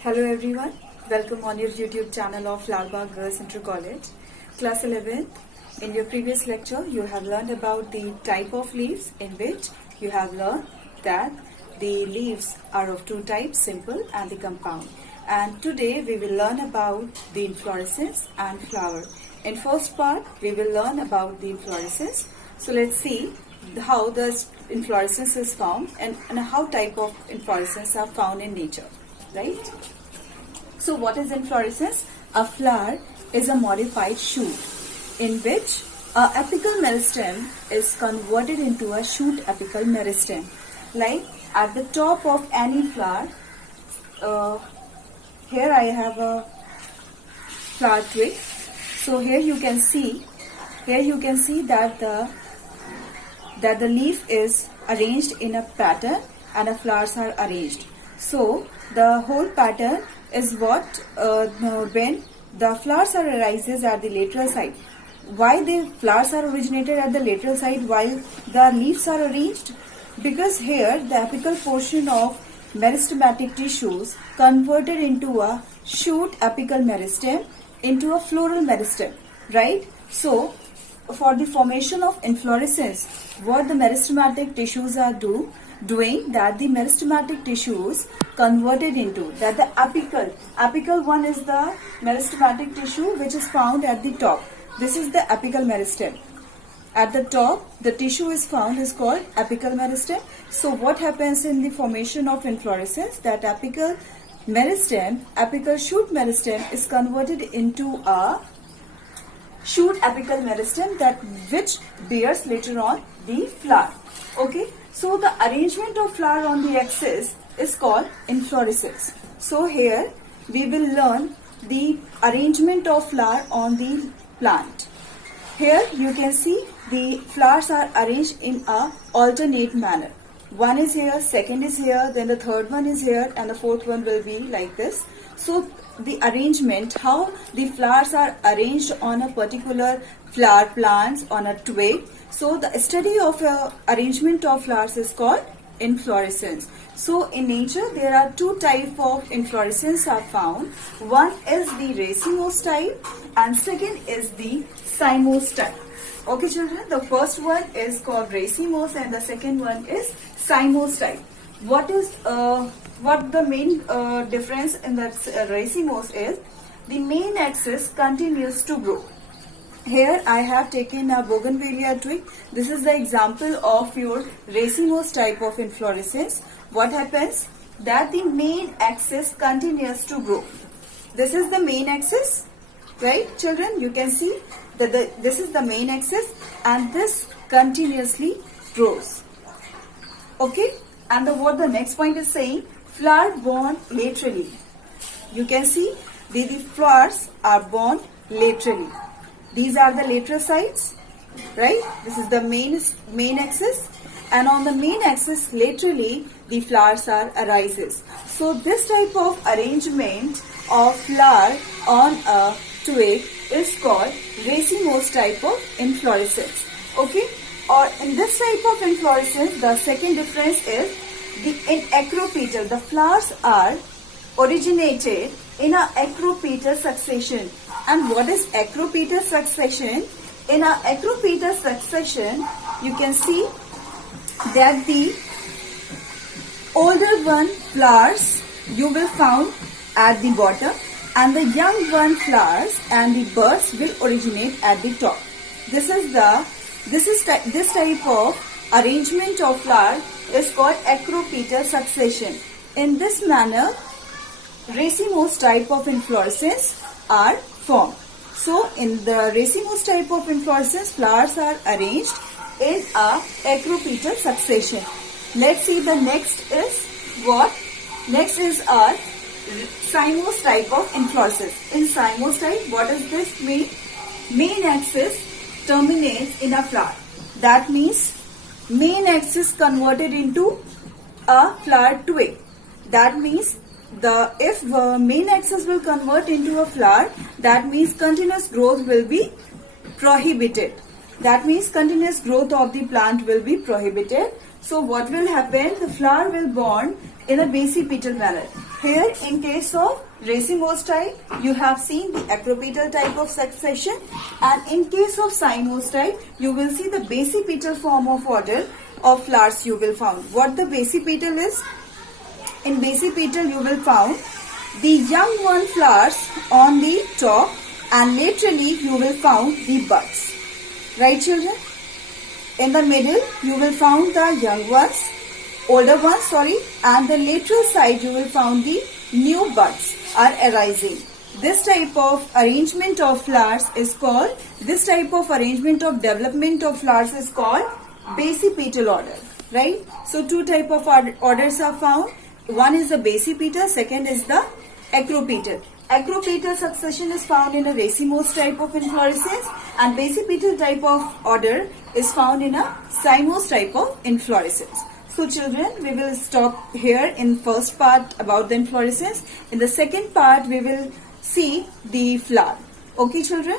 Hello everyone, welcome on your YouTube channel of Lalbagh Girls Inter College. Class 11th, in your previous lecture you have learned about the type of leaves, in which you have learned that the leaves are of two types, simple and the compound. And today we will learn about the inflorescence and flower. In first part we will learn about the inflorescence. So let's see how the inflorescence is found and how type of inflorescence are found in nature. Right? So what is inflorescence? A flower is a modified shoot in which a apical meristem is converted into a shoot apical meristem. Like at the top of any flower, here I have a flower twig. So here you can see that the leaf is arranged in a pattern and the flowers are arranged. So the whole pattern is what when the flowers are arises at the lateral side. Why the flowers are originated at the lateral side while the leaves are arranged? Because here the apical portion of meristematic tissues converted into a shoot apical meristem into a floral meristem, right? So for the formation of inflorescence, what the meristematic tissues are doing that the meristematic tissues converted into that the apical one is the meristematic tissue which is found at the top. This is the apical meristem. At the top the tissue is found is called apical meristem. So what happens in the formation of inflorescence, that apical meristem, apical shoot meristem is converted into a shoot apical meristem that which bears later on the flower. Okay, so the arrangement of flower on the axis is called inflorescence. So here we will learn the arrangement of flower on the plant. Here you can see the flowers are arranged in a alternate manner. One is here, second is here, then the third one is here, and the fourth one will be like this. So the arrangement, how the flowers are arranged on a particular flower plants on a twig. So the study of arrangement of flowers is called inflorescence. So in nature there are two types of inflorescence are found. One is the racemose type and second is the cymose type. Okay children, the first one is called racemose and the second one is cymose type. What the main difference in that racemose is, the main axis continues to grow. Here I have taken a bougainvillea twig. This is the example of your racemose type of inflorescence. What happens? That the main axis continues to grow. This is the main axis, right children? You can see that this is the main axis and this continuously grows. Okay, and what the next point is saying, flower borne laterally. You can see the flowers are borne laterally. These are the lateral sides, right? This is the main axis, and on the main axis laterally the flowers are arises. So this type of arrangement of flower on a twig is called racemose type of inflorescence. Okay, or in this type of inflorescence, the second difference is in acropetal. The flowers are originated in a acropetal succession. And what is acropetal succession? In a acropetal succession, you can see that the older one flowers you will found at the bottom, and the young one flowers and the buds will originate at the top. This type of arrangement of flower is called acropetal succession. In this manner, racemose type of inflorescence are formed. So in the racemose type of inflorescence, flowers are arranged in a acropetal succession. Let's see the next is what? Next is our cymose type of inflorescence. In cymose type, what does this mean? Main axis terminates in a flower. That means main axis converted into a flower twig. That means if main axis will convert into a flower, that means continuous growth will be prohibited. That means continuous growth of the plant will be prohibited. So what will happen? The flower will born in a basipetal manner. Here in case of racemose type, you have seen the acropetal type of succession, and in case of cymose type, you will see the basipetal form of order of flowers you will found. What the basipetal is? In basipetal you will found the young one flowers on the top, and laterally you will found the buds. Right children? In the middle you will found the young ones, older ones and the lateral side you will found the new buds are arising. This type of arrangement of flowers is called, this type of arrangement of development of flowers is called basipetal order, right? So two type of orders are found. One is the basipetal, second is the acropetal. Acropetal succession is found in a racemose type of inflorescence, and basipetal type of order is found in a cymose type of inflorescence. So children, we will stop here in first part about the inflorescence. In the second part, we will see the flower. Okay children?